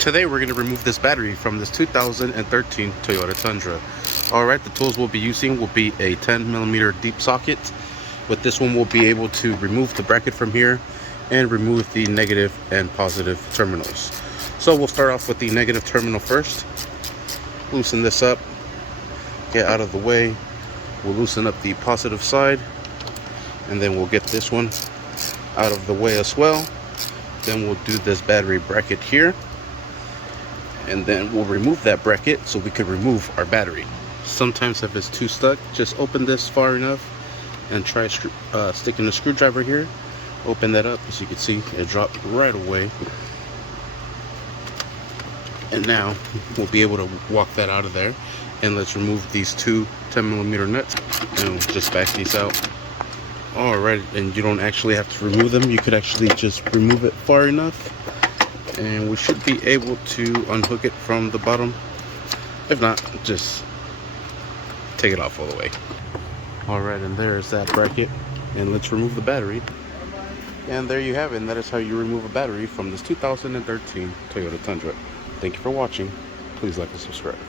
Today we're going to remove this battery from this 2013 Toyota Tundra. Alright, the tools we'll be using will be a 10mm deep socket. With this one we'll be able to remove the bracket from here and remove the negative and positive terminals. So we'll start off with the negative terminal first. Loosen this up, get out of the way. We'll loosen up the positive side, and then we'll get this one out of the way as well. Then we'll do this battery bracket here, and then we'll remove that bracket so we could remove our battery. Sometimes if it's too stuck, just open this far enough and try sticking the screwdriver here. Open that up. As you can see, it dropped right away, and now we'll be able to walk that out of there. And let's remove these two 10mm nuts, and we'll just back these out. Alright, and you don't actually have to remove them, you could actually just remove it far enough, and we should be able to unhook it from the bottom. If not, just take it off all the way. Alright, and there's that bracket, and let's remove the battery. And there you have it, and that is how you remove a battery from this 2013 Toyota Tundra. Thank you for watching. Please like and subscribe.